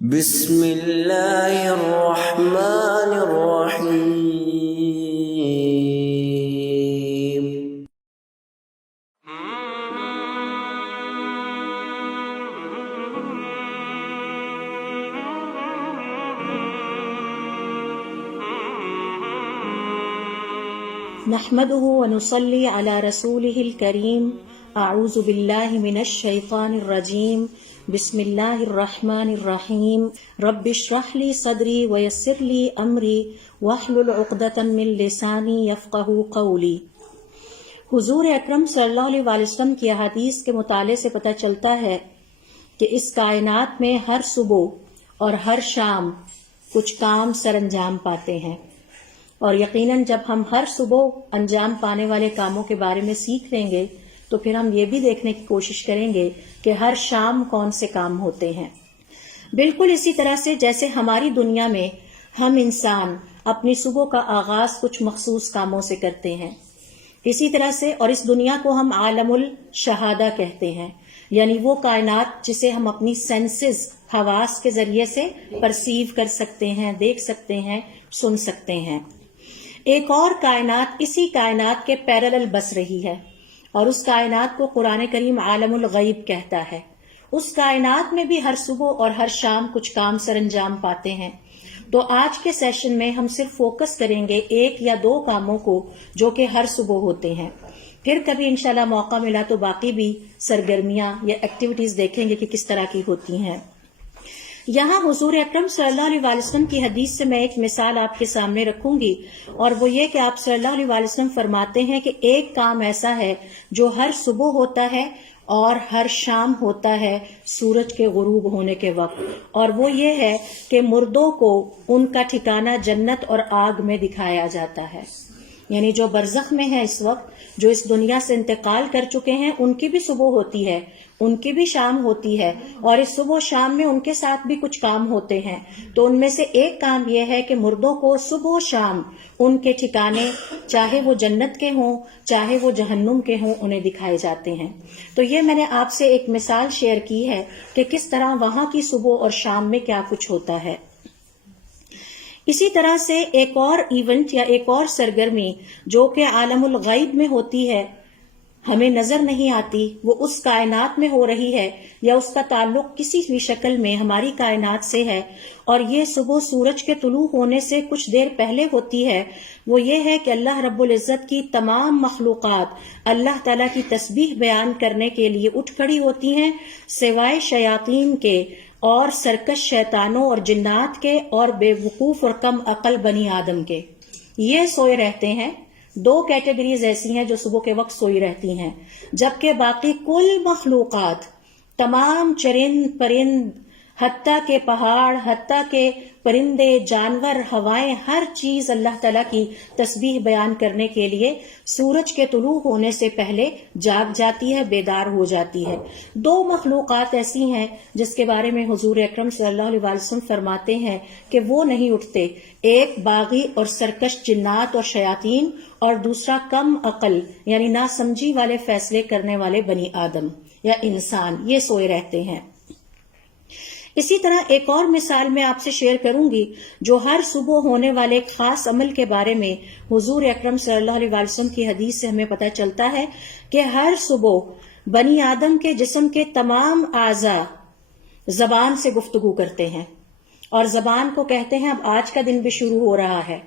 بسم اللہ الرحمن الرحیم۔ نحمده ونصلي على رسوله الكريم۔ اعوذ باللہ من الشیطان الرجیم۔ بسم اللہ الرحمن الرحیم۔ رب اشرح لي صدری ویسر لي امری واحلل عقدۃ من لسانی یفقهوا قولی۔ حضور اکرم صلی اللہ علیہ وسلم کی احادیث کے مطالعے سے پتہ چلتا ہے کہ اس کائنات میں ہر صبح اور ہر شام کچھ کام سر انجام پاتے ہیں، اور یقیناً جب ہم ہر صبح انجام پانے والے کاموں کے بارے میں سیکھ لیں گے تو پھر ہم یہ بھی دیکھنے کی کوشش کریں گے کہ ہر شام کون سے کام ہوتے ہیں۔ بالکل اسی طرح سے جیسے ہماری دنیا میں ہم انسان اپنی صبح کا آغاز کچھ مخصوص کاموں سے کرتے ہیں، اسی طرح سے اور اس دنیا کو ہم عالم الشہادہ کہتے ہیں، یعنی وہ کائنات جسے ہم اپنی سینسز، حواس کے ذریعے سے پرسیو کر سکتے ہیں، دیکھ سکتے ہیں، سن سکتے ہیں۔ ایک اور کائنات اسی کائنات کے پیرالل بس رہی ہے، اور اس کائنات کو قرآن کریم عالم الغیب کہتا ہے۔ اس کائنات میں بھی ہر صبح اور ہر شام کچھ کام سر انجام پاتے ہیں۔ تو آج کے سیشن میں ہم صرف فوکس کریں گے ایک یا دو کاموں کو جو کہ ہر صبح ہوتے ہیں، پھر کبھی انشاءاللہ موقع ملا تو باقی بھی سرگرمیاں یا ایکٹیویٹیز دیکھیں گے کہ کس طرح کی ہوتی ہیں۔ یہاں حضور اکرم صلی اللہ علیہ وسلم کی حدیث سے میں ایک مثال آپ کے سامنے رکھوں گی، اور وہ یہ کہ آپ صلی اللہ علیہ وسلم فرماتے ہیں کہ ایک کام ایسا ہے جو ہر صبح ہوتا ہے اور ہر شام ہوتا ہے سورج کے غروب ہونے کے وقت، اور وہ یہ ہے کہ مردوں کو ان کا ٹھکانہ جنت اور آگ میں دکھایا جاتا ہے۔ یعنی جو برزخ میں ہے اس وقت، جو اس دنیا سے انتقال کر چکے ہیں، ان کی بھی صبح ہوتی ہے، ان کی بھی شام ہوتی ہے، اور اس صبح و شام میں ان کے ساتھ بھی کچھ کام ہوتے ہیں۔ تو ان میں سے ایک کام یہ ہے کہ مردوں کو صبح و شام ان کے ٹھکانے، چاہے وہ جنت کے ہوں چاہے وہ جہنم کے ہوں، انہیں دکھائے جاتے ہیں۔ تو یہ میں نے آپ سے ایک مثال شیئر کی ہے کہ کس طرح وہاں کی صبح اور شام میں کیا کچھ ہوتا ہے۔ اسی طرح سے ایک اور ایونٹ یا ایک اور سرگرمی جو کہ عالم الغیب میں ہوتی ہے، ہمیں نظر نہیں آتی، وہ اس کائنات میں ہو رہی ہے یا اس کا تعلق کسی بھی شکل میں ہماری کائنات سے ہے، اور یہ صبح سورج کے طلوع ہونے سے کچھ دیر پہلے ہوتی ہے۔ وہ یہ ہے کہ اللہ رب العزت کی تمام مخلوقات اللہ تعالیٰ کی تسبیح بیان کرنے کے لیے اٹھ کھڑی ہوتی ہیں، سوائے شیاطین کے اور سرکش شیطانوں اور جنات کے اور بے وقوف اور کم عقل بنی آدم کے۔ یہ سوئے رہتے ہیں۔ دو کیٹیگریز ایسی ہیں جو صبح کے وقت سوئی رہتی ہیں، جبکہ باقی کل مخلوقات، تمام چرند پرند، حتیٰ کے پہاڑ، حتیٰ کے پرندے، جانور، ہوائیں، ہر چیز اللہ تعالیٰ کی تسبیح بیان کرنے کے لیے سورج کے طلوع ہونے سے پہلے جاگ جاتی ہے، بیدار ہو جاتی ہے۔ دو مخلوقات ایسی ہیں جس کے بارے میں حضور اکرم صلی اللہ علیہ وسلم فرماتے ہیں کہ وہ نہیں اٹھتے، ایک باغی اور سرکش جنات اور شیاطین، اور دوسرا کم عقل یعنی ناسمجھی والے فیصلے کرنے والے بنی آدم یا انسان، یہ سوئے رہتے ہیں۔ اسی طرح ایک اور مثال میں آپ سے شیئر کروں گی جو ہر صبح ہونے والے ایک خاص عمل کے بارے میں حضور اکرم صلی اللہ علیہ وسلم کی حدیث سے ہمیں پتہ چلتا ہے کہ ہر صبح بنی آدم کے جسم کے تمام اعضاء زبان سے گفتگو کرتے ہیں، اور زبان کو کہتے ہیں اب آج کا دن بھی شروع ہو رہا ہے،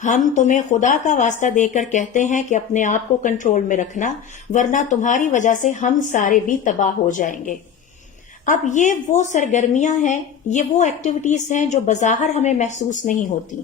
ہم تمہیں خدا کا واسطہ دے کر کہتے ہیں کہ اپنے آپ کو کنٹرول میں رکھنا، ورنہ تمہاری وجہ سے ہم سارے بھی تباہ ہو جائیں گے۔ اب یہ وہ سرگرمیاں ہیں، یہ وہ ایکٹیویٹیز ہیں جو بظاہر ہمیں محسوس نہیں ہوتی،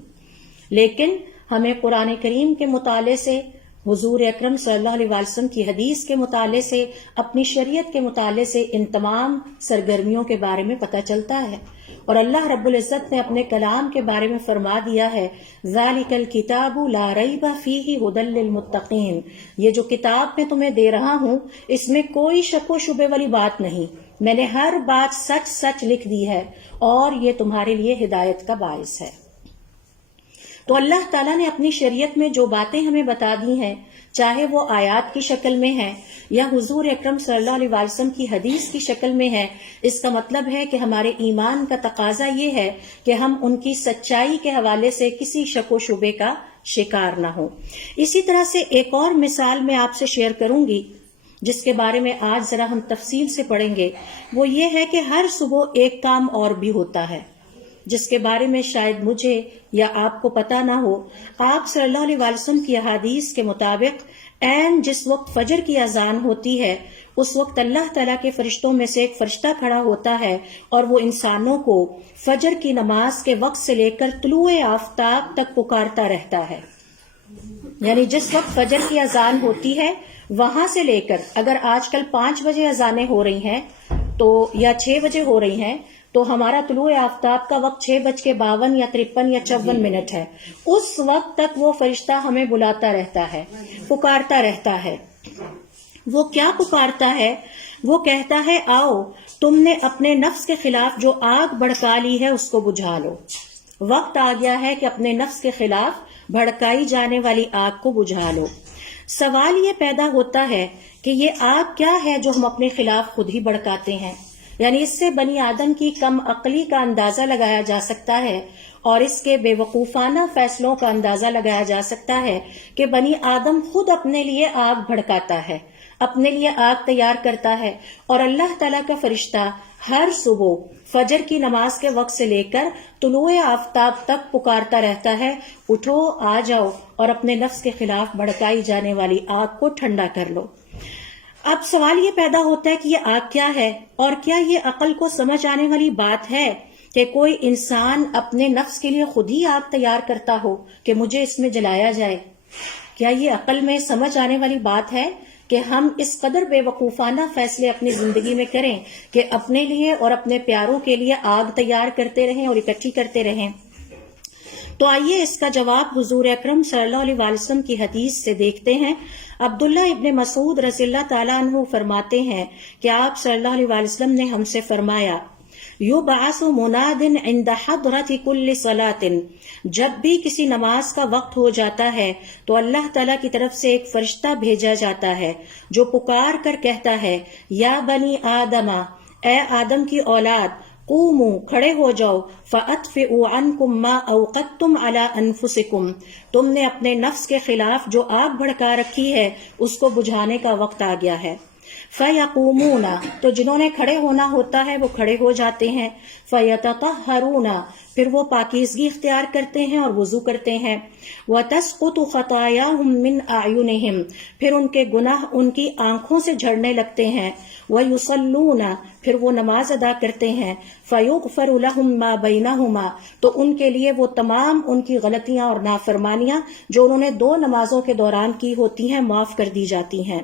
لیکن ہمیں قرآن کریم کے مطالعے سے، حضور اکرم صلی اللہ علیہ وسلم کی حدیث کے مطالعے سے، اپنی شریعت کے مطالعے سے ان تمام سرگرمیوں کے بارے میں پتہ چلتا ہے۔ اور اللہ رب العزت نے اپنے کلام کے بارے میں فرما دیا ہے ذَلِكَ الْكِتَابُ لَا رَيْبَ فِيهِ هُدًى لِّلْمُتَّقِينَ، یہ جو کتاب میں تمہیں دے رہا ہوں اس میں کوئی شک و شبے والی بات نہیں، میں نے ہر بات سچ سچ لکھ دی ہے، اور یہ تمہارے لیے ہدایت کا باعث ہے۔ تو اللہ تعالیٰ نے اپنی شریعت میں جو باتیں ہمیں بتا دی ہیں، چاہے وہ آیات کی شکل میں ہے یا حضور اکرم صلی اللہ علیہ وسلم کی حدیث کی شکل میں ہے، اس کا مطلب ہے کہ ہمارے ایمان کا تقاضا یہ ہے کہ ہم ان کی سچائی کے حوالے سے کسی شک و شبے کا شکار نہ ہو۔ اسی طرح سے ایک اور مثال میں آپ سے شیئر کروں گی جس کے بارے میں آج ذرا ہم تفصیل سے پڑھیں گے، وہ یہ ہے کہ ہر صبح ایک کام اور بھی ہوتا ہے جس کے بارے میں شاید مجھے یا آپ کو پتہ نہ ہو۔ آپ صلی اللہ علیہ وسلم کی احادیث کے مطابق عین جس وقت فجر کی اذان ہوتی ہے اس وقت اللہ تعالیٰ کے فرشتوں میں سے ایک فرشتہ کھڑا ہوتا ہے اور وہ انسانوں کو فجر کی نماز کے وقت سے لے کر طلوع آفتاب تک پکارتا رہتا ہے۔ یعنی جس وقت فجر کی اذان ہوتی ہے وہاں سے لے کر، اگر آج کل 5 بجے اذانیں ہو رہی ہیں تو یا 6 بجے ہو رہی ہیں تو ہمارا طلوع آفتاب کا وقت 6:52 یا 53 یا 54 منٹ ہے، اس وقت تک وہ فرشتہ ہمیں بلاتا رہتا ہے، پکارتا رہتا ہے۔ وہ کیا پکارتا ہے؟ وہ کہتا ہے آؤ تم نے اپنے نفس کے خلاف جو آگ بھڑکا لی ہے اس کو بجھا لو۔ وقت آ گیا ہے کہ اپنے نفس کے خلاف بھڑکائی جانے والی آگ کو بجھا لو۔ سوال یہ پیدا ہوتا ہے کہ یہ آگ کیا ہے جو ہم اپنے خلاف خود ہی بھڑکاتے ہیں؟ یعنی اس سے بنی آدم کی کم عقلی کا اندازہ لگایا جا سکتا ہے اور اس کے بے وقوفانہ فیصلوں کا اندازہ لگایا جا سکتا ہے کہ بنی آدم خود اپنے لیے آگ بھڑکاتا ہے، اپنے لیے آگ تیار کرتا ہے، اور اللہ تعالیٰ کا فرشتہ ہر صبح فجر کی نماز کے وقت سے لے کر طلوع آفتاب تک پکارتا رہتا ہے، اٹھو آ جاؤ اور اپنے نفس کے خلاف بھڑکائی جانے والی آگ کو ٹھنڈا کر لو۔ اب سوال یہ پیدا ہوتا ہے کہ یہ آگ کیا ہے، اور کیا یہ عقل کو سمجھ آنے والی بات ہے کہ کوئی انسان اپنے نفس کے لیے خود ہی آگ تیار کرتا ہو کہ مجھے اس میں جلایا جائے؟ کیا یہ عقل میں سمجھ آنے والی بات ہے کہ ہم اس قدر بے وقوفانہ فیصلے اپنی زندگی میں کریں کہ اپنے لیے اور اپنے پیاروں کے لیے آگ تیار کرتے رہیں اور اکٹھی کرتے رہیں؟ تو آئیے اس کا جواب حضور اکرم صلی اللہ علیہ وسلم کی حدیث سے دیکھتے ہیں۔ عبداللہ ابن مسعود رضی اللہ تعالیٰ عنہ فرماتے ہیں کہ آپ صلی اللہ علیہ وسلم نے ہم سے فرمایا، یبعث مناد عند حضرت کل صلاۃ، جب بھی کسی نماز کا وقت ہو جاتا ہے تو اللہ تعالیٰ کی طرف سے ایک فرشتہ بھیجا جاتا ہے جو پکار کر کہتا ہے، یا بنی آدم، اے آدم کی اولاد، قوموا، کھڑے ہو جاؤ، فاطفئوا عنکم ما اوقدتم علی انفسکم، تم نے اپنے نفس کے خلاف جو آگ بھڑکا رکھی ہے اس کو بجھانے کا وقت آ گیا ہے۔ فیقومون، تو جنہوں نے کھڑے ہونا ہوتا ہے وہ کھڑے ہو جاتے ہیں۔ فیتطہرون، پھر وہ پاکیزگی اختیار کرتے ہیں اور وضو کرتے ہیں۔ وتسقط خطایاہم من اعینہم، پھر ان کے گناہ ان کی آنکھوں سے جھڑنے لگتے ہیں۔ ویصلون، پھر وہ نماز ادا کرتے ہیں۔ فیغفر لہم ما بینہما، تو ان کے لیے وہ تمام ان کی غلطیاں اور نافرمانیاں جو انہوں نے 2 نمازوں کے دوران کی ہوتی ہیں معاف کر دی جاتی ہیں۔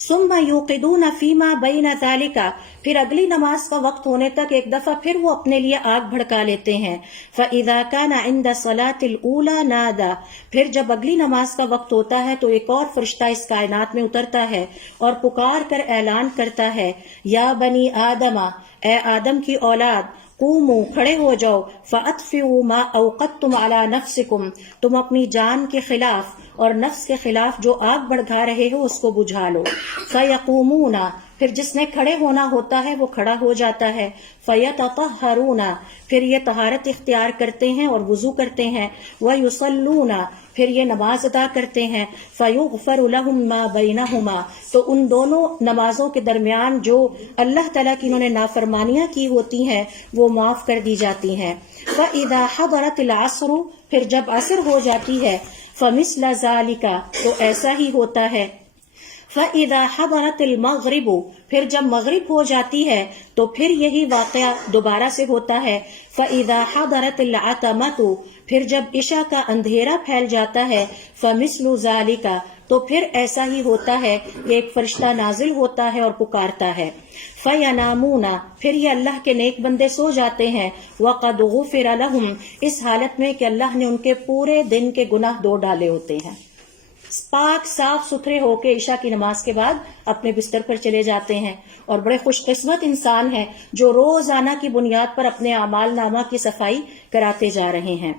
ثم یوقدون فیما بین ذلک، پھر اگلی نماز کا وقت ہونے تک ایک دفعہ پھر وہ اپنے لیے آگ بھڑکا لیتے ہیں۔ فاذا کان عند الصلاۃ الاولى نادى، پھر جب اگلی نماز کا وقت ہوتا ہے تو ایک اور فرشتہ اس کائنات میں اترتا ہے اور پکار کر اعلان کرتا ہے، یا بنی آدم، اے آدم کی اولاد، قوموا، کھڑے ہو جاؤ، فاطفئوا ما اوقدتم علی نفسکم، تم اپنی جان کے خلاف اور نفس کے خلاف جو آگ بھڑکا رہے ہو اس کو بجھا لو۔ فیقومون، پھر جس نے کھڑے ہونا ہوتا ہے وہ کھڑا ہو جاتا ہے۔ فیتطہرون، پھر یہ طہارت اختیار کرتے ہیں اور وضو کرتے ہیں۔ ویصلون، پھر یہ نماز ادا کرتے ہیں۔ فیغفر لہم ما بینہما، تو ان دونوں نمازوں کے درمیان جو اللہ تعالیٰ کی انہوں نے نافرمانیاں کی ہوتی ہیں وہ معاف کر دی جاتی ہیں۔ فاذا حضرت العصر، پھر جب عصر ہو جاتی ہے، فمثل ذالک، تو ایسا ہی ہوتا ہے۔ فاذا حضرت المغرب، پھر جب مغرب ہو جاتی ہے تو پھر یہی واقعہ دوبارہ سے ہوتا ہے۔ فاذا حضرت العتمۃ، پھر جب عشاء کا اندھیرا پھیل جاتا ہے، فمثل ذالک، تو پھر ایسا ہی ہوتا ہے، ایک فرشتہ نازل ہوتا ہے اور پکارتا ہے۔ فینامون، پھر یہ اللہ کے نیک بندے سو جاتے ہیں۔ وقد غفر لہم، اس حالت میں کہ اللہ نے ان کے پورے دن کے گناہ دھو ڈالے ہوتے ہیں، پاک صاف ستھرے ہو کے عشاء کی نماز کے بعد اپنے بستر پر چلے جاتے ہیں، اور بڑے خوش قسمت انسان ہیں جو روزانہ کی بنیاد پر اپنے اعمال نامہ کی صفائی کراتے جا رہے ہیں۔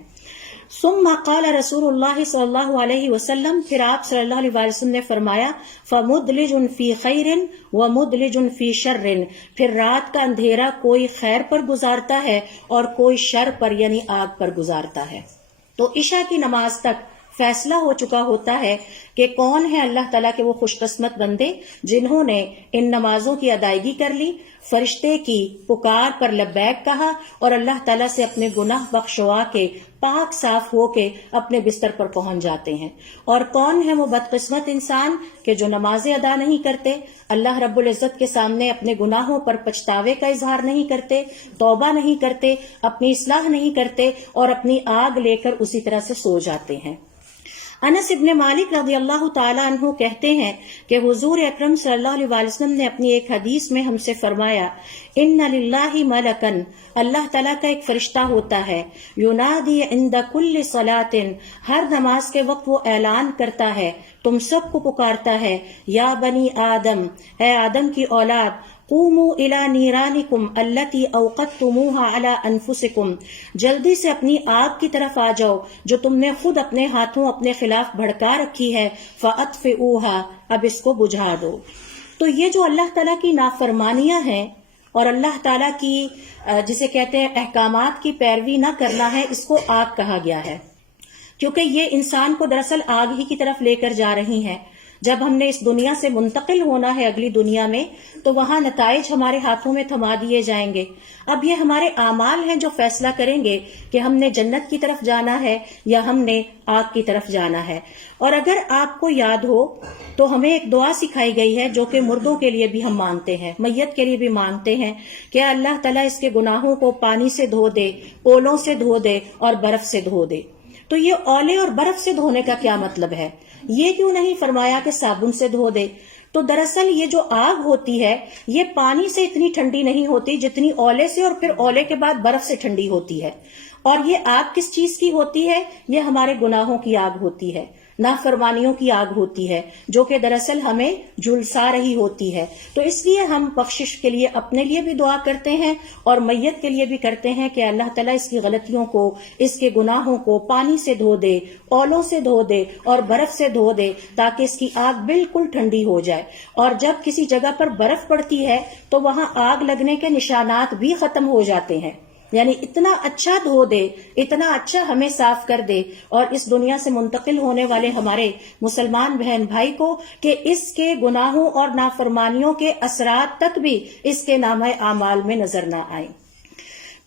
ثم قال رسول اللہ صلی اللہ علیہ وسلم، پھر آپ صلی اللہ علیہ وسلم نے فرمایا، فمدلج فی خیر ومدلج فی شر، پھر رات کا اندھیرا کوئی خیر پر گزارتا ہے اور کوئی شر پر یعنی آگ پر گزارتا ہے۔ تو عشاء کی نماز تک فیصلہ ہو چکا ہوتا ہے کہ کون ہے اللہ تعالیٰ کے وہ خوش قسمت بندے جنہوں نے ان نمازوں کی ادائیگی کر لی، فرشتے کی پکار پر لبیک کہا اور اللہ تعالیٰ سے اپنے گناہ بخشوا کے پاک صاف ہو کے اپنے بستر پر پہنچ جاتے ہیں، اور کون ہے وہ بدقسمت انسان کہ جو نمازیں ادا نہیں کرتے، اللہ رب العزت کے سامنے اپنے گناہوں پر پچھتاوے کا اظہار نہیں کرتے، توبہ نہیں کرتے، اپنی اصلاح نہیں کرتے اور اپنی آگ لے کر اسی طرح سے سو جاتے ہیں۔ انس ابن مالک رضی اللہ تعالیٰ عنہ کہتے ہیں کہ حضور اکرم صلی اللہ علیہ وسلم نے اپنی ایک حدیث میں ہم سے فرمایا، ان للہ ملکن، اللہ تعالیٰ کا ایک فرشتہ ہوتا ہے، ینادی عند کل صلاۃ، ہر نماز کے وقت وہ اعلان کرتا ہے، تم سب کو پکارتا ہے، یا بنی آدم، اے آدم کی اولاد، قوموا الی نیرانکم التی اوقدتموها علی انفسکم، جلدی سے اپنی آگ کی طرف آ جاؤ جو تم نے خود اپنے ہاتھوں اپنے خلاف بھڑکا رکھی ہے، فاطفئوها، اب اس کو بجھا دو۔ تو یہ جو اللہ تعالیٰ کی نافرمانیاں ہیں اور اللہ تعالیٰ کی جسے کہتے ہیں احکامات کی پیروی نہ کرنا ہے، اس کو آگ کہا گیا ہے، کیونکہ یہ انسان کو دراصل آگ ہی کی طرف لے کر جا رہی ہیں۔ جب ہم نے اس دنیا سے منتقل ہونا ہے اگلی دنیا میں، تو وہاں نتائج ہمارے ہاتھوں میں تھما دیے جائیں گے۔ اب یہ ہمارے اعمال ہیں جو فیصلہ کریں گے کہ ہم نے جنت کی طرف جانا ہے یا ہم نے آگ کی طرف جانا ہے۔ اور اگر آپ کو یاد ہو تو ہمیں ایک دعا سکھائی گئی ہے جو کہ مردوں کے لیے بھی ہم مانتے ہیں، میت کے لیے بھی مانتے ہیں، کہ اللہ تعالیٰ اس کے گناہوں کو پانی سے دھو دے، اولوں سے دھو دے اور برف سے دھو دے۔ تو یہ اولے اور برف سے دھونے کا کیا مطلب ہے؟ یہ کیوں نہیں فرمایا کہ صابن سے دھو دے؟ تو دراصل یہ جو آگ ہوتی ہے یہ پانی سے اتنی ٹھنڈی نہیں ہوتی جتنی اولے سے اور پھر اولے کے بعد برف سے ٹھنڈی ہوتی ہے۔ اور یہ آگ کس چیز کی ہوتی ہے؟ یہ ہمارے گناہوں کی آگ ہوتی ہے، نافرمانیوں کی آگ ہوتی ہے، جو کہ دراصل ہمیں جھلسا رہی ہوتی ہے۔ تو اس لیے ہم بخشش کے لیے اپنے لیے بھی دعا کرتے ہیں اور میت کے لیے بھی کرتے ہیں کہ اللہ تعالیٰ اس کی غلطیوں کو، اس کے گناہوں کو پانی سے دھو دے، اولوں سے دھو دے اور برف سے دھو دے، تاکہ اس کی آگ بالکل ٹھنڈی ہو جائے۔ اور جب کسی جگہ پر برف پڑتی ہے تو وہاں آگ لگنے کے نشانات بھی ختم ہو جاتے ہیں، یعنی اتنا اچھا دھو دے، اتنا اچھا ہمیں صاف کر دے، اور اس دنیا سے منتقل ہونے والے ہمارے مسلمان بہن بھائی کو کہ اس کے گناہوں اور نافرمانیوں کے اثرات تک بھی اس کے نامہ اعمال میں نظر نہ آئیں۔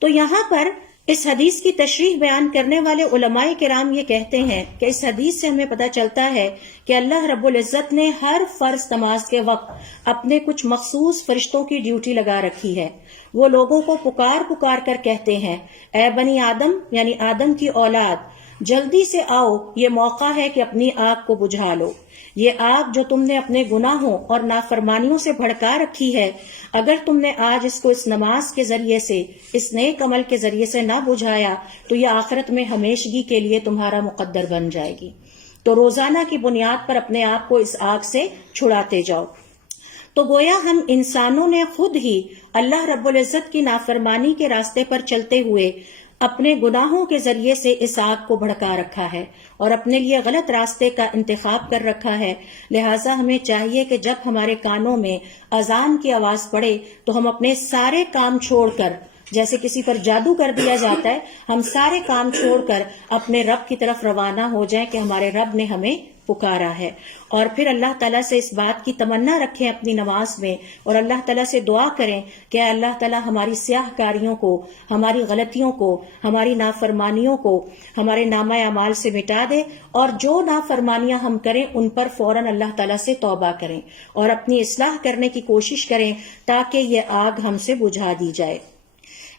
تو یہاں پر اس حدیث کی تشریح بیان کرنے والے علماء کرام یہ کہتے ہیں کہ اس حدیث سے ہمیں پتہ چلتا ہے کہ اللہ رب العزت نے ہر فرض نماز کے وقت اپنے کچھ مخصوص فرشتوں کی ڈیوٹی لگا رکھی ہے۔ وہ لوگوں کو پکار پکار کر کہتے ہیں، اے بنی آدم یعنی آدم کی اولاد، جلدی سے آؤ، یہ موقع ہے کہ اپنی آگ کو بجھا لو۔ یہ آگ جو تم نے اپنے گناہوں اور نافرمانیوں سے بھڑکا رکھی ہے، اگر تم نے آج اس کو اس نماز کے ذریعے سے، اس نیک عمل کے ذریعے سے نہ بجھایا تو یہ آخرت میں ہمیشگی کے لیے تمہارا مقدر بن جائے گی۔ تو روزانہ کی بنیاد پر اپنے آپ کو اس آگ سے چھڑاتے جاؤ۔ تو گویا ہم انسانوں نے خود ہی اللہ رب العزت کی نافرمانی کے راستے پر چلتے ہوئے اپنے گناہوں کے ذریعے سے اس آگ کو بھڑکا رکھا ہے اور اپنے لیے غلط راستے کا انتخاب کر رکھا ہے۔ لہٰذا ہمیں چاہیے کہ جب ہمارے کانوں میں اذان کی آواز پڑے تو ہم اپنے سارے کام چھوڑ کر، جیسے کسی پر جادو کر دیا جاتا ہے، ہم سارے کام چھوڑ کر اپنے رب کی طرف روانہ ہو جائیں کہ ہمارے رب نے ہمیں پکارا ہے، اور پھر اللہ تعالیٰ سے اس بات کی تمنا رکھیں اپنی نماز میں، اور اللہ تعالیٰ سے دعا کریں کہ اللہ تعالیٰ ہماری سیاہ کاریوں کو، ہماری غلطیوں کو، ہماری نافرمانیوں کو ہمارے نامہ اعمال سے مٹا دے، اور جو نافرمانیاں ہم کریں ان پر فوراً اللہ تعالیٰ سے توبہ کریں اور اپنی اصلاح کرنے کی کوشش کریں تاکہ یہ آگ ہم سے بجھا دی جائے۔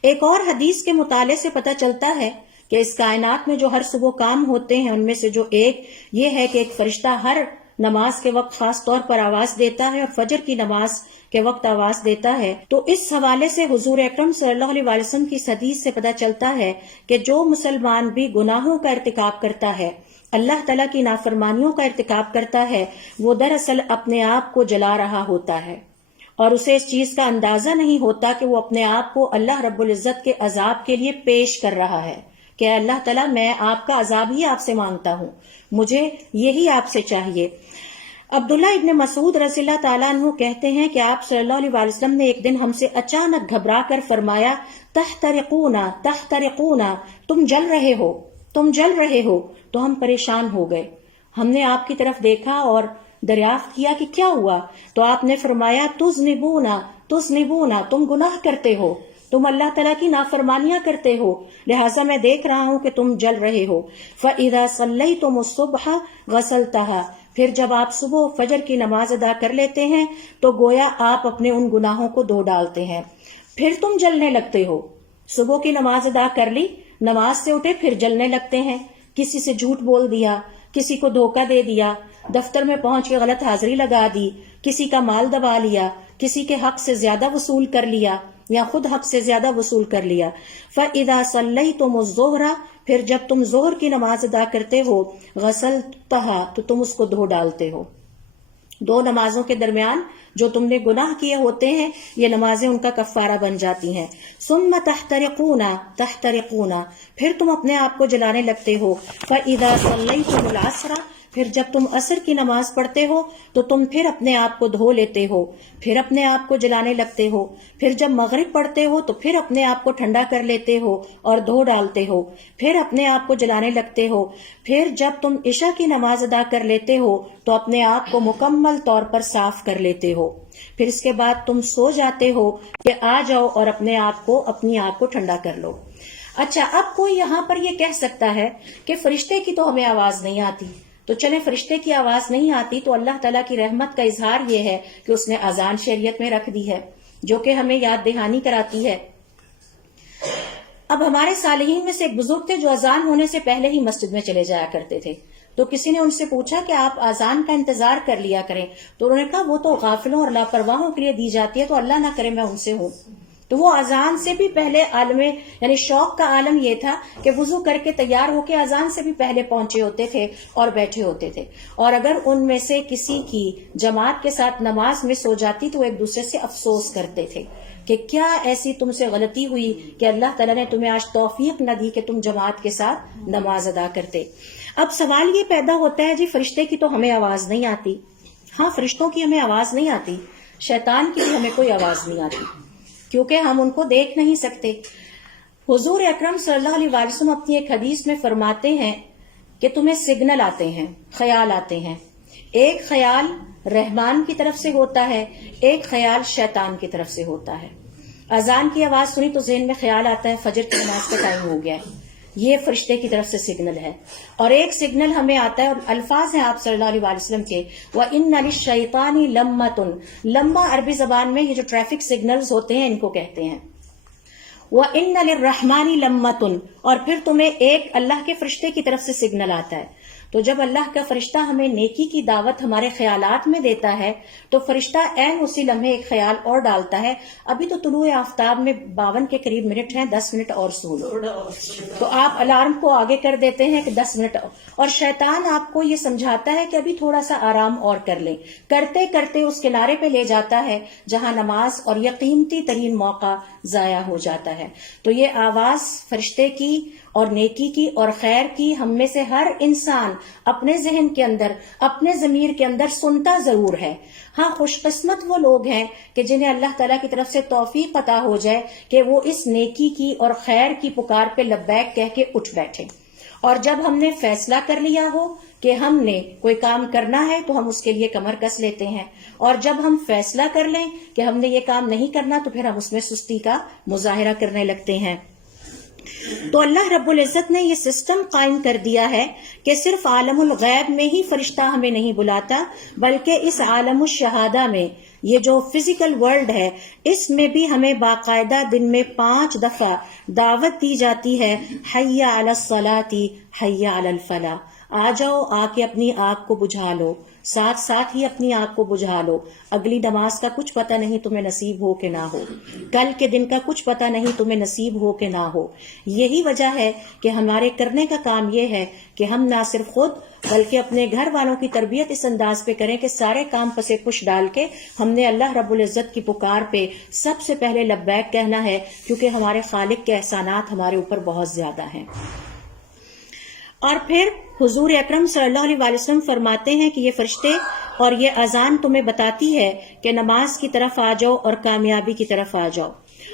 ایک اور حدیث کے مطالعے سے پتہ چلتا ہے کہ اس کائنات میں جو ہر صبح کام ہوتے ہیں ان میں سے جو ایک یہ ہے کہ ایک فرشتہ ہر نماز کے وقت خاص طور پر آواز دیتا ہے اور فجر کی نماز کے وقت آواز دیتا ہے۔ تو اس حوالے سے حضور اکرم صلی اللہ علیہ وسلم کی حدیث سے پتہ چلتا ہے کہ جو مسلمان بھی گناہوں کا ارتکاب کرتا ہے، اللہ تعالیٰ کی نافرمانیوں کا ارتکاب کرتا ہے، وہ دراصل اپنے آپ کو جلا رہا ہوتا ہے، اور اسے اس چیز کا اندازہ نہیں ہوتا کہ وہ اپنے آپ کو اللہ رب العزت کے عذاب کے لیے پیش کر رہا ہے۔ کہ اللہ تعالیٰ میں آپ کا عذاب ہی آپ سے مانگتا ہوں، مجھے یہی آپ سے چاہیے۔ عبداللہ ابن مسعود رضی اللہ تعالیٰ عنہ کہتے ہیں کہ آپ صلی اللہ علیہ وسلم نے ایک دن ہم سے اچانک گھبرا کر فرمایا، تحترقون تحترقون، تم جل رہے ہو، تم جل رہے ہو۔ تو ہم پریشان ہو گئے، ہم نے آپ کی طرف دیکھا اور دریافت کیا کہ کیا ہوا؟ تو آپ نے فرمایا، تذنبون تذنبون، تم گناہ کرتے ہو، تم اللہ تعالیٰ کی نافرمانیاں کرتے ہو، لہٰذا میں دیکھ رہا ہوں کہ تم جل رہے ہو۔ فَإِذَا صَلَّيْتُمُ الصُّبْحَ غَسَلْتَهَا، پھر جب آپ صبح فجر کی نماز ادا کر لیتے ہیں تو گویا آپ اپنے ان گناہوں کو دھو ڈالتے ہیں، پھر تم جلنے لگتے ہو۔ صبح کی نماز ادا کر لی، نماز سے اٹھے، پھر جلنے لگتے ہیں، کسی سے جھوٹ بول دیا، کسی کو دھوکہ دے دیا، دفتر میں پہنچ کے غلط حاضری لگا دی، کسی کا مال دبا لیا، کسی کے حق سے زیادہ وصول کر لیا یا خود حق سے زیادہ وصول کر لیا۔ فَإِذَا صَلَّيْتُمُ الظُّهْرَ، پھر جب تم ظہر کی نماز ادا کرتے ہو، غسلتها، تو تم اس کو دھو ڈالتے ہو۔ دو نمازوں کے درمیان جو تم نے گناہ کیے ہوتے ہیں یہ نمازیں ان کا کفارہ بن جاتی ہیں۔ ثم تحترقون تحترقون، پھر تم اپنے آپ کو جلانے لگتے ہو۔ فَإِذَا صَلَّيْتُمُ الْعَصْرَ، پھر جب تم عصر کی نماز پڑھتے ہو تو تم پھر اپنے آپ کو دھو لیتے ہو، پھر اپنے آپ کو جلانے لگتے ہو۔ پھر جب مغرب پڑھتے ہو تو پھر اپنے آپ کو ٹھنڈا کر لیتے ہو اور دھو ڈالتے ہو، پھر اپنے آپ کو جلانے لگتے ہو۔ پھر جب تم عشاء کی نماز ادا کر لیتے ہو تو اپنے آپ کو مکمل طور پر صاف کر لیتے ہو۔ پھر اس کے بعد تم سو جاتے ہو کہ آ جاؤ اور اپنے آپ کو ٹھنڈا کر لو۔ اچھا، اب کوئی یہاں پر یہ کہہ سکتا ہے کہ فرشتے کی تو ہمیں آواز نہیں آتی، تو چلیں فرشتے کی آواز نہیں آتی تو اللہ تعالیٰ کی رحمت کا اظہار یہ ہے کہ اس نے اذان شریعت میں رکھ دی ہے، جو کہ ہمیں یاد دہانی کراتی ہے۔ اب ہمارے صالحین میں سے ایک بزرگ تھے جو اذان ہونے سے پہلے ہی مسجد میں چلے جایا کرتے تھے، تو کسی نے ان سے پوچھا کہ آپ اذان کا انتظار کر لیا کریں، تو انہوں نے کہا وہ تو غافلوں اور لاپرواہوں کے لیے دی جاتی ہے، تو اللہ نہ کرے میں ان سے ہوں۔ تو وہ اذان سے بھی پہلے عالم یعنی شوق کا عالم یہ تھا کہ وضو کر کے تیار ہو کے اذان سے بھی پہلے پہنچے ہوتے تھے اور بیٹھے ہوتے تھے، اور اگر ان میں سے کسی کی جماعت کے ساتھ نماز مس ہو جاتی تو ایک دوسرے سے افسوس کرتے تھے کہ کیا ایسی تم سے غلطی ہوئی کہ اللہ تعالیٰ نے تمہیں آج توفیق نہ دی کہ تم جماعت کے ساتھ نماز ادا کرتے۔ اب سوال یہ پیدا ہوتا ہے، جی فرشتے کی تو ہمیں آواز نہیں آتی۔ ہاں، فرشتوں کی ہمیں آواز نہیں آتی، شیطان کی بھی ہمیں کوئی آواز نہیں آتی، کیونکہ ہم ان کو دیکھ نہیں سکتے۔ حضور اکرم صلی اللہ علیہ وسلم اپنی ایک حدیث میں فرماتے ہیں کہ تمہیں سگنل آتے ہیں، خیال آتے ہیں، ایک خیال رحمان کی طرف سے ہوتا ہے، ایک خیال شیطان کی طرف سے ہوتا ہے۔ اذان کی آواز سنی تو ذہن میں خیال آتا ہے فجر کی نماز کا ٹائم ہو گیا ہے، یہ فرشتے کی طرف سے سگنل ہے۔ اور ایک سگنل ہمیں آتا ہے، اور الفاظ ہیں آپ صلی اللہ علیہ وسلم کے، وَإِنَّ لِلشَّيْطَانِ لَمَّةٌ، لمبا عربی زبان میں یہ جو ٹریفک سگنلز ہوتے ہیں ان کو کہتے ہیں۔ وَإِنَّ لِلرَّحْمَانِ لَمَّةٌ، اور پھر تمہیں ایک اللہ کے فرشتے کی طرف سے سگنل آتا ہے۔ تو جب اللہ کا فرشتہ ہمیں نیکی کی دعوت ہمارے خیالات میں دیتا ہے تو فرشتہ عین اسی لمحے ایک خیال اور ڈالتا ہے، ابھی تو طلوع آفتاب میں 52 کے قریب منٹ ہیں، 10 منٹ اور سو لو، تو آپ الارم کو آگے کر دیتے ہیں کہ 10 منٹ، اور شیطان آپ کو یہ سمجھاتا ہے کہ ابھی تھوڑا سا آرام اور کر لیں، کرتے کرتے اس کنارے پہ لے جاتا ہے جہاں نماز اور یہ قیمتی ترین موقع ضائع ہو جاتا ہے۔ تو یہ آواز فرشتے کی اور نیکی کی اور خیر کی ہم میں سے ہر انسان اپنے ذہن کے اندر، اپنے ضمیر کے اندر سنتا ضرور ہے۔ ہاں، خوش قسمت وہ لوگ ہیں کہ جنہیں اللہ تعالیٰ کی طرف سے توفیق عطا ہو جائے کہ وہ اس نیکی کی اور خیر کی پکار پہ لبیک کہہ کے اٹھ بیٹھے، اور جب ہم نے فیصلہ کر لیا ہو کہ ہم نے کوئی کام کرنا ہے تو ہم اس کے لیے کمر کس لیتے ہیں، اور جب ہم فیصلہ کر لیں کہ ہم نے یہ کام نہیں کرنا تو پھر ہم اس میں سستی کا مظاہرہ کرنے لگتے ہیں۔ تو اللہ رب العزت نے یہ سسٹم قائم کر دیا ہے کہ صرف عالم الغیب میں ہی فرشتہ ہمیں نہیں بلاتا، بلکہ اس عالم الشہادہ میں، یہ جو فزیکل ورلڈ ہے، اس میں بھی ہمیں باقاعدہ دن میں 5 دفعہ دعوت دی جاتی ہے، حی علی الصلاۃ حی علی الفلاح، آ جاؤ، آ کے اپنی آگ کو بجھا لو، ساتھ ساتھ ہی اپنی آنکھ کو بجھا لو، اگلی نماز کا کچھ پتہ نہیں تمہیں نصیب ہو کہ نہ ہو، کل کے دن کا کچھ پتہ نہیں تمہیں نصیب ہو کہ نہ ہو۔ یہی وجہ ہے کہ ہمارے کرنے کا کام یہ ہے کہ ہم نہ صرف خود بلکہ اپنے گھر والوں کی تربیت اس انداز پہ کریں کہ سارے کام پسے پش ڈال کے ہم نے اللہ رب العزت کی پکار پہ سب سے پہلے لبیک کہنا ہے، کیونکہ ہمارے خالق کے احسانات ہمارے اوپر بہت زیادہ ہیں۔ اور پھر حضور اکرم صلی اللہ علیہ وسلم فرماتے ہیں کہ یہ فرشتے اور یہ اذان تمہیں بتاتی ہے کہ نماز کی طرف آ جاؤ اور کامیابی کی طرف آ جاؤ۔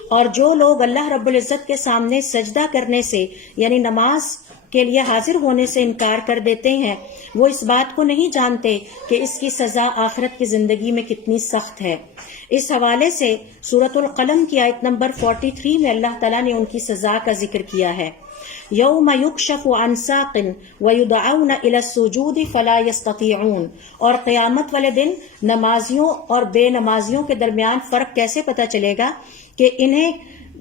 اور جو لوگ اللہ رب العزت کے سامنے سجدہ کرنے سے یعنی نماز کے لیے حاضر ہونے سے انکار کر دیتے ہیں، وہ اس بات کو نہیں جانتے کہ اس کی سزا آخرت کی زندگی میں کتنی سخت ہے۔ اس حوالے سے سورۃ القلم کی آیت نمبر 43 میں اللہ تعالیٰ نے ان کی سزا کا ذکر کیا ہے، یوم یکشف عن ساق ویدعون الی السجود فلا یستطیعون۔ اور قیامت والے دن نمازیوں اور بے نمازیوں کے درمیان فرق کیسے پتہ چلے گا کہ انہیں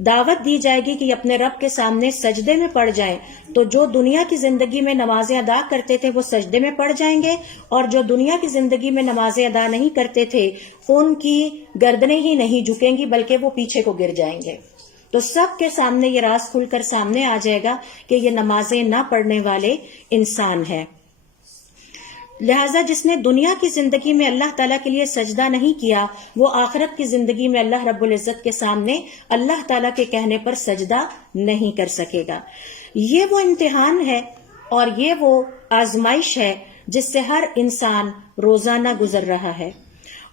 دعوت دی جائے گی کہ یہ اپنے رب کے سامنے سجدے میں پڑ جائیں، تو جو دنیا کی زندگی میں نمازیں ادا کرتے تھے وہ سجدے میں پڑ جائیں گے، اور جو دنیا کی زندگی میں نمازیں ادا نہیں کرتے تھے ان کی گردنیں ہی نہیں جھکیں گی بلکہ وہ پیچھے کو گر جائیں گے۔ تو سب کے سامنے یہ راز کھل کر سامنے آ جائے گا کہ یہ نمازیں نہ پڑھنے والے انسان ہیں۔ لہٰذا جس نے دنیا کی زندگی میں اللہ تعالیٰ کے لیے سجدہ نہیں کیا، وہ آخرت کی زندگی میں اللہ رب العزت کے سامنے اللہ تعالیٰ کے کہنے پر سجدہ نہیں کر سکے گا۔ یہ وہ امتحان ہے اور یہ وہ آزمائش ہے جس سے ہر انسان روزانہ گزر رہا ہے،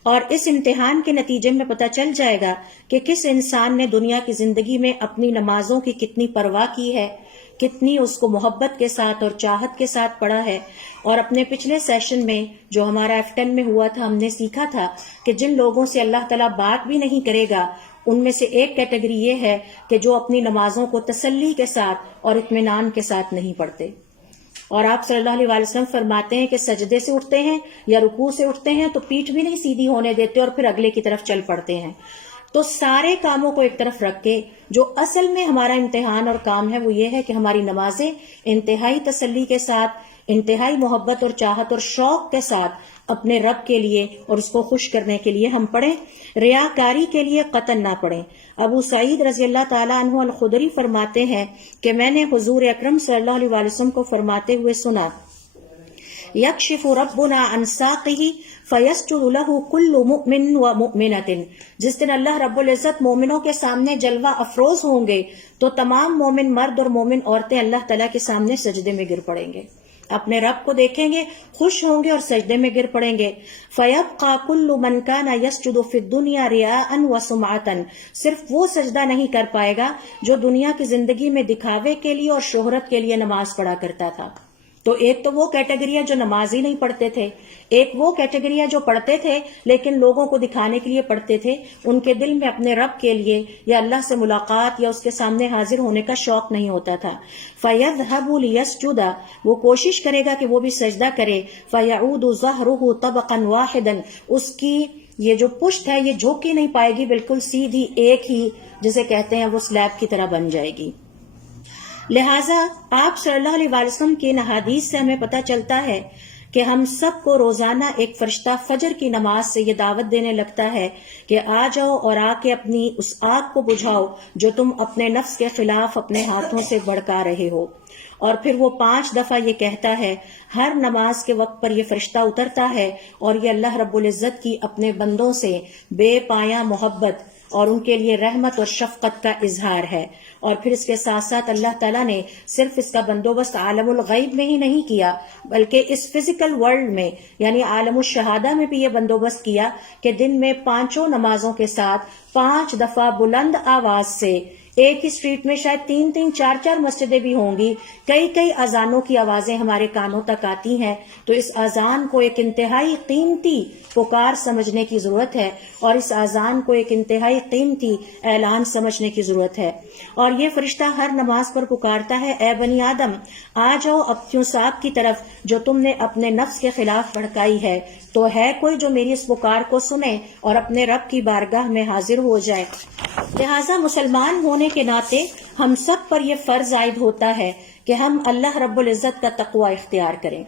اور اس امتحان کے نتیجے میں پتہ چل جائے گا کہ کس انسان نے دنیا کی زندگی میں اپنی نمازوں کی کتنی پرواہ کی ہے، کتنی اس کو محبت کے ساتھ اور چاہت کے ساتھ پڑھا ہے۔ اور اپنے پچھلے سیشن میں جو ہمارا F10 میں ہوا تھا، ہم نے سیکھا تھا کہ جن لوگوں سے اللہ تعالیٰ بات بھی نہیں کرے گا ان میں سے ایک کیٹیگری یہ ہے کہ جو اپنی نمازوں کو تسلی کے ساتھ اور اطمینان کے ساتھ نہیں پڑھتے۔ اور آپ صلی اللہ علیہ وسلم فرماتے ہیں کہ سجدے سے اٹھتے ہیں یا رکوع سے اٹھتے ہیں تو پیٹھ بھی نہیں سیدھی ہونے دیتے اور پھر اگلے کی طرف چل پڑتے ہیں۔ تو سارے کاموں کو ایک طرف رکھ کے جو اصل میں ہمارا امتحان اور کام ہے وہ یہ ہے کہ ہماری نمازیں انتہائی تسلی کے ساتھ، انتہائی محبت اور چاہت اور شوق کے ساتھ اپنے رب کے لیے اور اس کو خوش کرنے کے لیے ہم پڑھیں، ریاکاری کے لیے قطعاً نہ پڑھیں۔ ابو سعید رضی اللہ تعالیٰ عنہ الخدری فرماتے ہیں کہ میں نے حضور اکرم صلی اللہ علیہ وسلم کو فرماتے ہوئے سنا، یکشف ربنا عن ساقہ فیسجد لہ کل مؤمن و مؤمنۃ۔ جس دن اللہ رب العزت مومنوں کے سامنے جلوہ افروز ہوں گے تو تمام مومن مرد اور مومن عورتیں اللہ تعالیٰ کے سامنے سجدے میں گر پڑیں گے، اپنے رب کو دیکھیں گے، خوش ہوں گے اور سجدے میں گر پڑیں گے۔ فَيَبْقَى كُلُّ مَنْ كَانَ يَسْجُدُ فِي الدُّنْيَا رِيَاءً وَسُمْعَةً۔ صرف وہ سجدہ نہیں کر پائے گا جو دنیا کی زندگی میں دکھاوے کے لیے اور شہرت کے لیے نماز پڑھا کرتا تھا۔ تو ایک تو وہ کیٹیگری ہے جو نماز ہی نہیں پڑھتے تھے، ایک وہ کیٹیگری ہے جو پڑھتے تھے لیکن لوگوں کو دکھانے کے لیے پڑھتے تھے، ان کے دل میں اپنے رب کے لیے یا اللہ سے ملاقات یا اس کے سامنے حاضر ہونے کا شوق نہیں ہوتا تھا۔ فَيَذْهَبُ لِيَسْجُدَ، وہ کوشش کرے گا کہ وہ بھی سجدہ کرے۔ فَيَعُودُ ظَهْرُهُ طَبَقًا وَاحِدًا، اس کی یہ جو پشت ہے یہ جھک ہی نہیں پائے گی، بالکل سیدھی ایک ہی جسے کہتے ہیں وہ سلیب کی طرح بن جائے گی۔ لہٰذا آپ صلی اللہ علیہ وسلم کی ان احادیث سے ہمیں پتہ چلتا ہے کہ ہم سب کو روزانہ ایک فرشتہ فجر کی نماز سے یہ دعوت دینے لگتا ہے کہ آ جاؤ اور آ کے اپنی اس آگ کو بجھاؤ جو تم اپنے نفس کے خلاف اپنے ہاتھوں سے بھڑکا رہے ہو۔ اور پھر وہ 5 دفعہ یہ کہتا ہے، ہر نماز کے وقت پر یہ فرشتہ اترتا ہے اور یہ اللہ رب العزت کی اپنے بندوں سے بے پایاں محبت اور ان کے لیے رحمت اور شفقت کا اظہار ہے۔ اور پھر اس کے ساتھ ساتھ اللہ تعالیٰ نے صرف اس کا بندوبست عالم الغیب میں ہی نہیں کیا بلکہ اس فزیکل ورلڈ میں یعنی عالم الشہادہ میں بھی یہ بندوبست کیا کہ دن میں 5 نمازوں کے ساتھ 5 دفعہ بلند آواز سے ایک ہی اسٹریٹ میں شاید 3 4 مسجدیں بھی ہوں گی، کئی اذانوں کی آوازیں ہمارے کانوں تک آتی ہیں۔ تو اس اذان کو ایک انتہائی قیمتی پکار سمجھنے کی ضرورت ہے اور اس اذان کو ایک انتہائی قیمتی اعلان سمجھنے کی ضرورت ہے۔ اور یہ فرشتہ ہر نماز پر پکارتا ہے، اے بنی آدم آ جاؤ اب اس آگ کی طرف جو تم نے اپنے نفس کے خلاف بھڑکائی ہے، تو ہے کوئی جو میری اس پکار کو سنے اور اپنے رب کی بارگاہ میں حاضر ہو جائے۔ لہٰذا مسلمان ہونے کے ناطے ہم سب پر یہ فرض عائد ہوتا ہے کہ ہم اللہ رب العزت کا تقوی اختیار کریں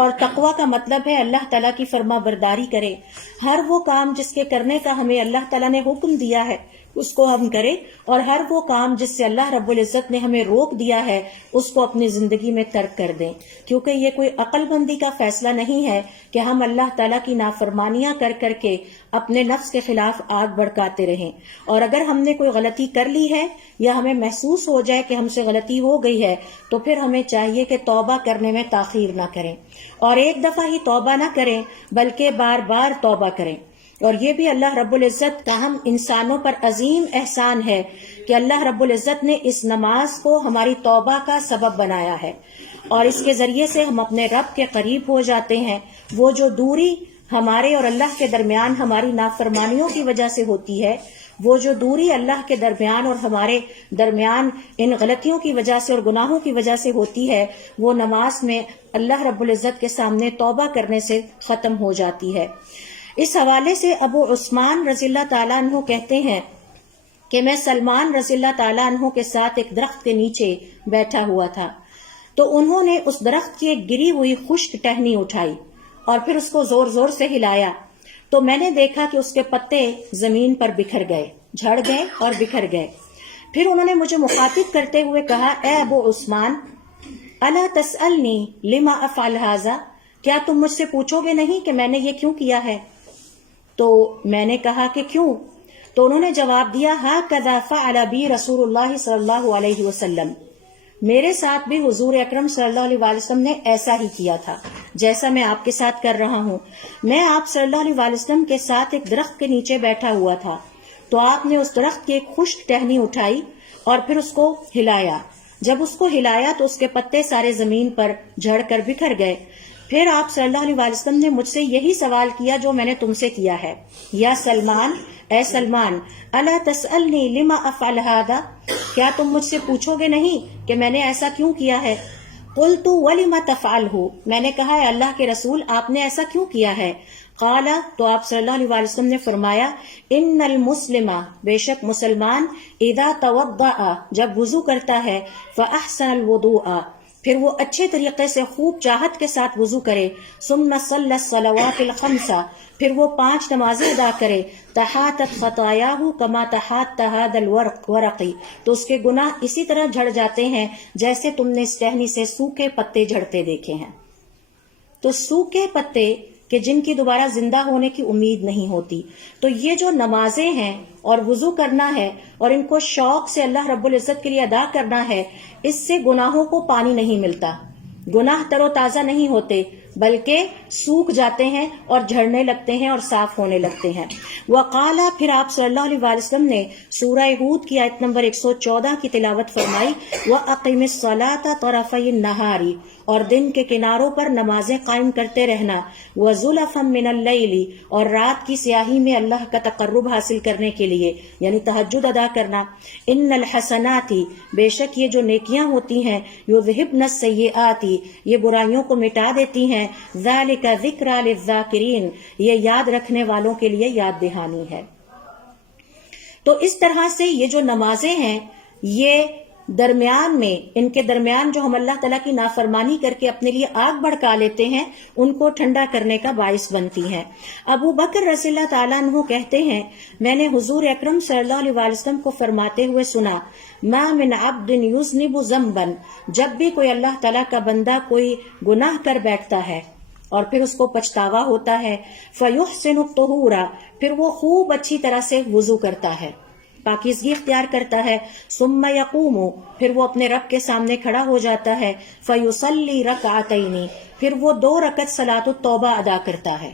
اور تقوی کا مطلب ہے اللہ تعالیٰ کی فرما برداری کرے، ہر وہ کام جس کے کرنے کا ہمیں اللہ تعالیٰ نے حکم دیا ہے اس کو ہم کریں، اور ہر وہ کام جس سے اللہ رب العزت نے ہمیں روک دیا ہے اس کو اپنی زندگی میں ترک کر دیں، کیونکہ یہ کوئی عقل مندی کا فیصلہ نہیں ہے کہ ہم اللہ تعالیٰ کی نافرمانیاں کر کر کے اپنے نفس کے خلاف آگ بھڑکاتے رہیں۔ اور اگر ہم نے کوئی غلطی کر لی ہے یا ہمیں محسوس ہو جائے کہ ہم سے غلطی ہو گئی ہے تو پھر ہمیں چاہیے کہ توبہ کرنے میں تاخیر نہ کریں، اور ایک دفعہ ہی توبہ نہ کریں بلکہ بار بار توبہ کریں۔ اور یہ بھی اللہ رب العزت کا ہم انسانوں پر عظیم احسان ہے کہ اللہ رب العزت نے اس نماز کو ہماری توبہ کا سبب بنایا ہے، اور اس کے ذریعے سے ہم اپنے رب کے قریب ہو جاتے ہیں۔ وہ جو دوری ہمارے اور اللہ کے درمیان ہماری نافرمانیوں کی وجہ سے ہوتی ہے، وہ جو دوری اللہ کے درمیان اور ہمارے درمیان ان غلطیوں کی وجہ سے اور گناہوں کی وجہ سے ہوتی ہے، وہ نماز میں اللہ رب العزت کے سامنے توبہ کرنے سے ختم ہو جاتی ہے۔ اس حوالے سے ابو عثمان رضی اللہ تعالیٰ عنہ کہتے ہیں کہ میں سلمان رضی اللہ تعالیٰ عنہ کے ساتھ ایک درخت کے نیچے بیٹھا ہوا تھا، تو انہوں نے اس درخت کی ایک گری ہوئی خشک ٹہنی اٹھائی اور پھر اس کو زور زور سے ہلایا، تو میں نے دیکھا کہ اس کے پتے زمین پر بکھر گئے، جھڑ گئے اور بکھر گئے۔ پھر انہوں نے مجھے مخاطب کرتے ہوئے کہا، اے ابو عثمان، الا تسألنی لما افعل ھذا، کیا تم مجھ سے پوچھو گے نہیں کہ میں نے یہ کیوں کیا ہے؟ تو میں نے کہا کہ کیوں؟ تو انہوں نے جواب دیا، ھذا فعل بی رسول اللہ صلی اللہ علیہ وسلم، میرے ساتھ بھی حضور اکرم صلی اللہ علیہ وسلم نے ایسا ہی کیا تھا جیسا میں آپ کے ساتھ کر رہا ہوں۔ میں آپ صلی اللہ علیہ وسلم کے ساتھ ایک درخت کے نیچے بیٹھا ہوا تھا، تو آپ نے اس درخت کی ایک خشک ٹہنی اٹھائی اور پھر اس کو ہلایا۔ جب اس کو ہلایا تو اس کے پتے سارے زمین پر جھڑ کر بکھر گئے۔ پھر آپ صلی اللہ علیہ وسلم نے مجھ سے یہی سوال کیا جو میں نے تم سے کیا ہے، یا سلمان، اے سلمان، الا تسألنی لما افعل ھذا، کیا تم مجھ سے پوچھو گے نہیں کہ میں نے ایسا کیوں کیا ہے؟ قلت ولم تفعلہ، میں نے کہا، اے اللہ کے رسول، آپ نے ایسا کیوں کیا ہے؟ قال، تو آپ صلی اللہ علیہ وسلم نے فرمایا، ان المسلم، بے شک مسلمان، اذا توضأ، جب وضو کرتا ہے، فاحسن الوضوء، پھر وہ اچھے طریقے سے خوب چاہت کے ساتھ وضو کرے، ثم صلی الصلوات الخمس، پھر وہ 5 نمازیں ادا کرے، تحاطت خطایاہ کما تحاط هذا الورق، تو اس کے گناہ اسی طرح جھڑ جاتے ہیں جیسے تم نے اس ٹہنی سے سوکھے پتے جھڑتے دیکھے ہیں۔ تو سوکھے پتے کہ جن کی دوبارہ زندہ ہونے کی امید نہیں ہوتی، تو یہ جو نمازیں ہیں اور وضو کرنا ہے اور ان کو شوق سے اللہ رب العزت کے لیے ادا کرنا ہے، اس سے گناہوں کو پانی نہیں ملتا، گناہ تر و تازہ نہیں ہوتے بلکہ سوکھ جاتے ہیں اور جھڑنے لگتے ہیں اور صاف ہونے لگتے ہیں۔ وقالا، پھر آپ صلی اللہ علیہ وسلم نے سورہ ہود کی آیت نمبر 114 کی تلاوت فرمائی، وَأَقِمِ الصَّلَاةَ طَرَفَيِ النَّهَارِ، اور دن کے کناروں پر نمازیں قائم کرتے رہنا، وَزُلَفًا مِّنَ اللَّيْلِ، اور رات کی سیاہی میں اللہ کا تقرب حاصل کرنے کے لیے یعنی تہجد ادا کرنا، ان الحسنات، بے شک یہ جو نیکیاں ہوتی ہیں، یذہبن السیئات، یہ برائیوں کو مٹا دیتی ہیں، ذالک ذکری للذاکرین، یہ یاد رکھنے والوں کے لیے یاد دہانی ہے۔ تو اس طرح سے یہ جو نمازیں ہیں، یہ درمیان میں، ان کے درمیان جو ہم اللہ تعالیٰ کی نافرمانی کر کے اپنے لیے آگ بھڑکا لیتے ہیں، ان کو ٹھنڈا کرنے کا باعث بنتی ہیں۔ ابو بکر رضی اللہ تعالیٰ عنہ کہتے ہیں، میں نے حضور اکرم صلی اللہ علیہ وسلم کو فرماتے ہوئے سنا، ما من عبد یذنب ذنبا، جب بھی کوئی اللہ تعالیٰ کا بندہ کوئی گناہ کر بیٹھتا ہے اور پھر اس کو پچھتاوا ہوتا ہے، فیحسن الطہور، پھر وہ خوب اچھی طرح سے وضو کرتا ہے، پاکیزگی اختیار کرتا ہے، ثم یقوم، پھر وہ اپنے رب کے سامنے کھڑا ہو جاتا ہے، فیصلی رکعتین، پھر وہ 2 رکعت صلاۃ التوبہ ادا کرتا ہے،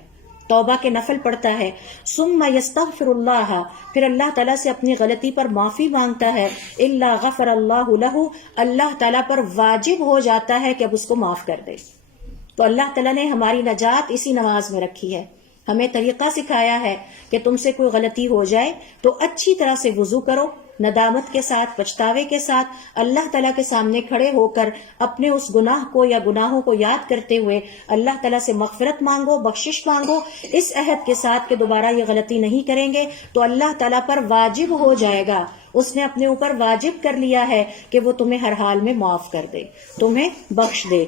توبہ کے نفل پڑھتا ہے، ثم یستغفر اللہ، پھر اللہ تعالیٰ سے اپنی غلطی پر معافی مانگتا ہے، الا غفر اللہ لہ، اللہ تعالیٰ پر واجب ہو جاتا ہے کہ اب اس کو معاف کر دے۔ تو اللہ تعالیٰ نے ہماری نجات اسی نماز میں رکھی ہے، ہمیں طریقہ سکھایا ہے کہ تم سے کوئی غلطی ہو جائے تو اچھی طرح سے وضو کرو، ندامت کے ساتھ، پچھتاوے کے ساتھ اللہ تعالیٰ کے سامنے کھڑے ہو کر اپنے اس گناہ کو یا گناہوں کو یاد کرتے ہوئے اللہ تعالیٰ سے مغفرت مانگو، بخشش مانگو، اس عہد کے ساتھ کہ دوبارہ یہ غلطی نہیں کریں گے، تو اللہ تعالیٰ پر واجب ہو جائے گا، اس نے اپنے اوپر واجب کر لیا ہے کہ وہ تمہیں ہر حال میں معاف کر دے، تمہیں بخش دے۔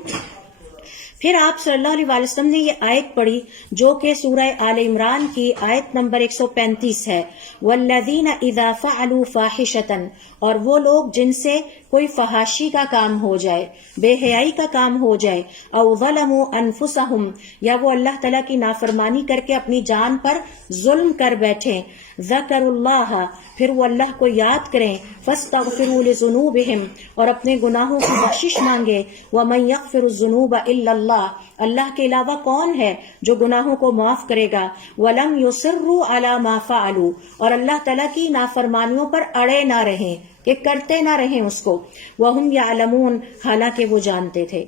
پھر آپ صلی اللہ علیہ وسلم نے یہ آیت پڑھی جو کہ سورہ آل عمران کی آیت نمبر 135 ہے، والذین اذا فعلوا فاحشۃ، اور وہ لوگ جن سے کوئی فحاشی کا کام ہو جائے، بے حیائی کا کام ہو جائے، او ظلموا انفسہم، یا وہ اللہ تعالیٰ کی نافرمانی کر کے اپنی جان پر ظلم کر بیٹھیں، ذکروا اللہ، پھر وہ اللہ کو یاد کریں، فاستغفروا لذنوبہم، اور اپنے گناہوں کی بخشش مانگے، ومن یغفر الذنوب الا اللہ، اللہ کے علاوہ کون ہے جو گناہوں کو معاف کرے گا، ولم یصروا علی ما فعلوا، اور اللہ تعالیٰ کی نافرمانیوں پر اڑے نہ رہیں کہ کرتے نہ رہیں اس کو، وہم یعلمون، حالانکہ وہ جانتے تھے۔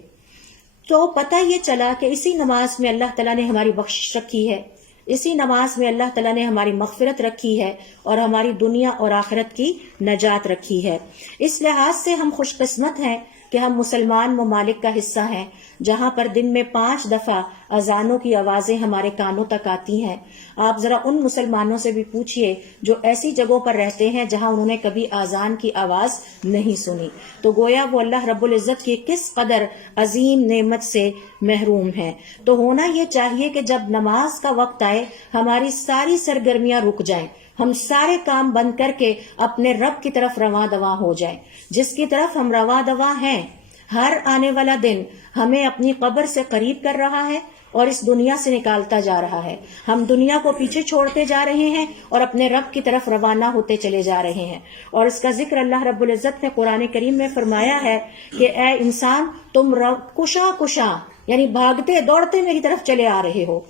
تو پتہ یہ چلا کہ اسی نماز میں اللہ تعالیٰ نے ہماری بخشش رکھی ہے، اسی نماز میں اللہ تعالیٰ نے ہماری مغفرت رکھی ہے اور ہماری دنیا اور آخرت کی نجات رکھی ہے۔ اس لحاظ سے ہم خوش قسمت ہیں کہ ہم مسلمان ممالک کا حصہ ہیں جہاں پر دن میں 5 دفعہ اذانوں کی آوازیں ہمارے کانوں تک آتی ہیں۔ آپ ذرا ان مسلمانوں سے بھی پوچھئے جو ایسی جگہوں پر رہتے ہیں جہاں انہوں نے کبھی اذان کی آواز نہیں سنی، تو گویا وہ اللہ رب العزت کی کس قدر عظیم نعمت سے محروم ہیں۔ تو ہونا یہ چاہیے کہ جب نماز کا وقت آئے ہماری ساری سرگرمیاں رک جائیں، ہم سارے کام بند کر کے اپنے رب کی طرف رواں دواں ہو جائیں، جس کی طرف ہم رواں دواں ہیں۔ ہر آنے والا دن ہمیں اپنی قبر سے قریب کر رہا ہے اور اس دنیا سے نکالتا جا رہا ہے۔ ہم دنیا کو پیچھے چھوڑتے جا رہے ہیں اور اپنے رب کی طرف روانہ ہوتے چلے جا رہے ہیں، اور اس کا ذکر اللہ رب العزت نے قرآن کریم میں فرمایا ہے کہ اے انسان، تم کشاں یعنی بھاگتے دوڑتے میری طرف چلے آ رہے ہو،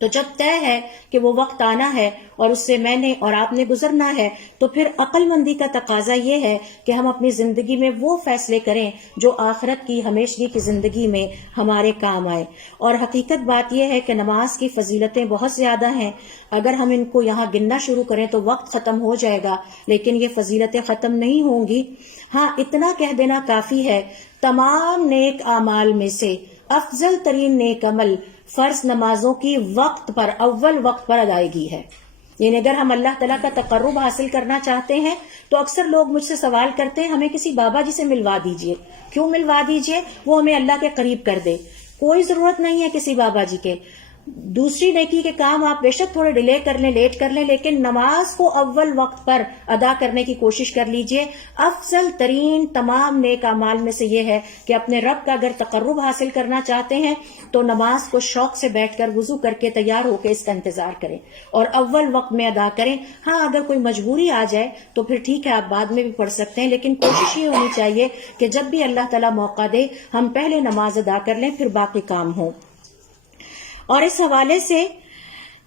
تو جب طے ہے کہ وہ وقت آنا ہے اور اس سے میں نے اور آپ نے گزرنا ہے، تو پھر عقل مندی کا تقاضا یہ ہے کہ ہم اپنی زندگی میں وہ فیصلے کریں جو آخرت کی ہمیشگی کی زندگی میں ہمارے کام آئے۔ اور حقیقت بات یہ ہے کہ نماز کی فضیلتیں بہت زیادہ ہیں، اگر ہم ان کو یہاں گننا شروع کریں تو وقت ختم ہو جائے گا، لیکن یہ فضیلتیں ختم نہیں ہوں گی۔ ہاں، اتنا کہہ دینا کافی ہے، تمام نیک اعمال میں سے افضل ترین نیک عمل فرض نمازوں کی وقت پر، اول وقت پر ادائیگی ہے۔ یعنی اگر ہم اللہ تعالیٰ کا تقرب حاصل کرنا چاہتے ہیں تو اکثر لوگ مجھ سے سوال کرتے ہیں ہمیں کسی بابا جی سے ملوا دیجئے۔ کیوں ملوا دیجئے؟ وہ ہمیں اللہ کے قریب کر دے۔ کوئی ضرورت نہیں ہے کسی بابا جی کے۔ دوسری نیکی کے کام آپ بے شک تھوڑے ڈیلے کر لیں، لیٹ کر لیں، لیکن نماز کو اول وقت پر ادا کرنے کی کوشش کر لیجئے۔ افضل ترین تمام نیک اعمال میں سے یہ ہے کہ اپنے رب کا اگر تقرب حاصل کرنا چاہتے ہیں تو نماز کو شوق سے بیٹھ کر وضو کر کے تیار ہو کے اس کا انتظار کریں اور اول وقت میں ادا کریں۔ ہاں، اگر کوئی مجبوری آ جائے تو پھر ٹھیک ہے، آپ بعد میں بھی پڑھ سکتے ہیں، لیکن کوشش یہ ہونی چاہیے کہ جب بھی اللہ تعالیٰ موقع دے ہم پہلے نماز ادا کر لیں، پھر باقی کام ہوں۔ اور اس حوالے سے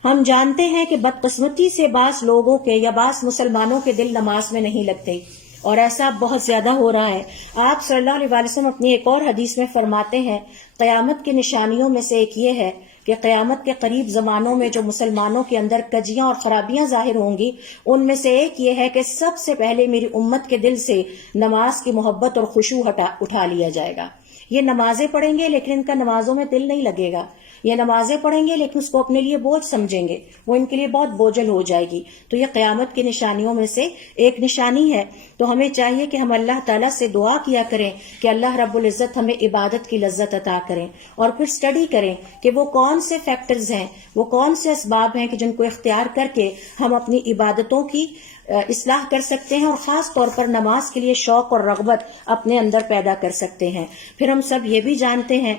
ہم جانتے ہیں کہ بدقسمتی سے بعض لوگوں کے یا بعض مسلمانوں کے دل نماز میں نہیں لگتے، اور ایسا بہت زیادہ ہو رہا ہے۔ آپ صلی اللہ علیہ وسلم اپنی ایک اور حدیث میں فرماتے ہیں قیامت کی نشانیوں میں سے ایک یہ ہے کہ قیامت کے قریب زمانوں میں جو مسلمانوں کے اندر کجیاں اور خرابیاں ظاہر ہوں گی، ان میں سے ایک یہ ہے کہ سب سے پہلے میری امت کے دل سے نماز کی محبت اور خشوع اٹھا لیا جائے گا۔ یہ نمازیں پڑھیں گے لیکن ان کا نمازوں میں دل نہیں لگے گا، یہ نمازیں پڑھیں گے لیکن اس کو اپنے لیے بوجھ سمجھیں گے، وہ ان کے لیے بہت بوجھل ہو جائے گی۔ تو یہ قیامت کی نشانیوں میں سے ایک نشانی ہے۔ تو ہمیں چاہیے کہ ہم اللہ تعالیٰ سے دعا کیا کریں کہ اللہ رب العزت ہمیں عبادت کی لذت عطا کریں، اور پھر سٹڈی کریں کہ وہ کون سے فیکٹرز ہیں، وہ کون سے اسباب ہیں کہ جن کو اختیار کر کے ہم اپنی عبادتوں کی اصلاح کر سکتے ہیں، اور خاص طور پر نماز کے لیے شوق اور رغبت اپنے اندر پیدا کر سکتے ہیں۔ پھر ہم سب یہ بھی جانتے ہیں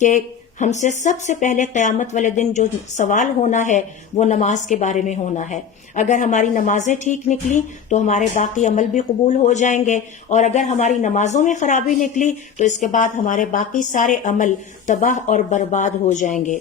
کہ ہم سے سب سے پہلے قیامت والے دن جو سوال ہونا ہے وہ نماز کے بارے میں ہونا ہے۔ اگر ہماری نمازیں ٹھیک نکلی تو ہمارے باقی عمل بھی قبول ہو جائیں گے، اور اگر ہماری نمازوں میں خرابی نکلی تو اس کے بعد ہمارے باقی سارے عمل تباہ اور برباد ہو جائیں گے۔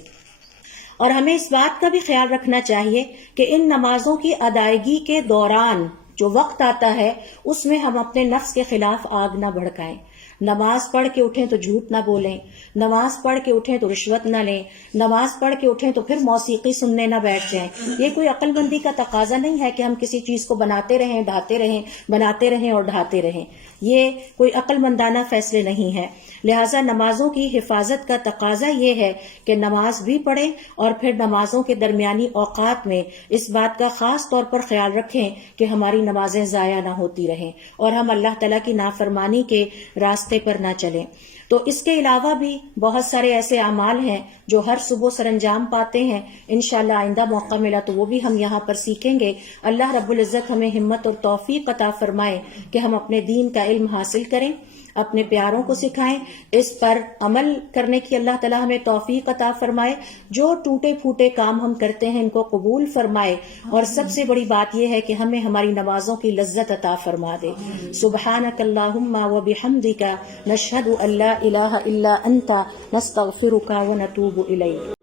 اور ہمیں اس بات کا بھی خیال رکھنا چاہیے کہ ان نمازوں کی ادائیگی کے دوران جو وقت آتا ہے اس میں ہم اپنے نفس کے خلاف آگ نہ بھڑکائیں۔ نماز پڑھ کے اٹھیں تو جھوٹ نہ بولیں، نماز پڑھ کے اٹھیں تو رشوت نہ لیں، نماز پڑھ کے اٹھیں تو پھر موسیقی سننے نہ بیٹھ جائیں۔ یہ کوئی عقل مندی کا تقاضا نہیں ہے کہ ہم کسی چیز کو بناتے رہیں، ڈھاتے رہیں، بناتے رہیں اور ڈھاتے رہیں۔ یہ کوئی عقل مندانہ فیصلے نہیں ہے۔ لہٰذا نمازوں کی حفاظت کا تقاضا یہ ہے کہ نماز بھی پڑھیں، اور پھر نمازوں کے درمیانی اوقات میں اس بات کا خاص طور پر خیال رکھیں کہ ہماری نمازیں ضائع نہ ہوتی رہیں اور ہم اللہ تعالیٰ کی نافرمانی کے راستے پر نہ چلیں۔ تو اس کے علاوہ بھی بہت سارے ایسے اعمال ہیں جو ہر صبح سر انجام پاتے ہیں. انشاءاللہ آئندہ موقع ملا تو وہ بھی ہم یہاں پر سیکھیں گے. اللہ رب العزت ہمیں ہمت اور توفیق عطا فرمائے کہ ہم اپنے دین کا علم حاصل کریں، اپنے پیاروں کو سکھائیں، اس پر عمل کرنے کی اللہ تعالی ہمیں توفیق عطا فرمائے. جو ٹوٹے پھوٹے کام ہم کرتے ہیں ان کو قبول فرمائے، اور سب سے بڑی بات یہ ہے کہ ہمیں ہماری نمازوں کی لذت عطا فرما دے. سبحانک اللہم و بحمدک نشہد ان لا الہ الا انت نستغفرک و نتوب الیک.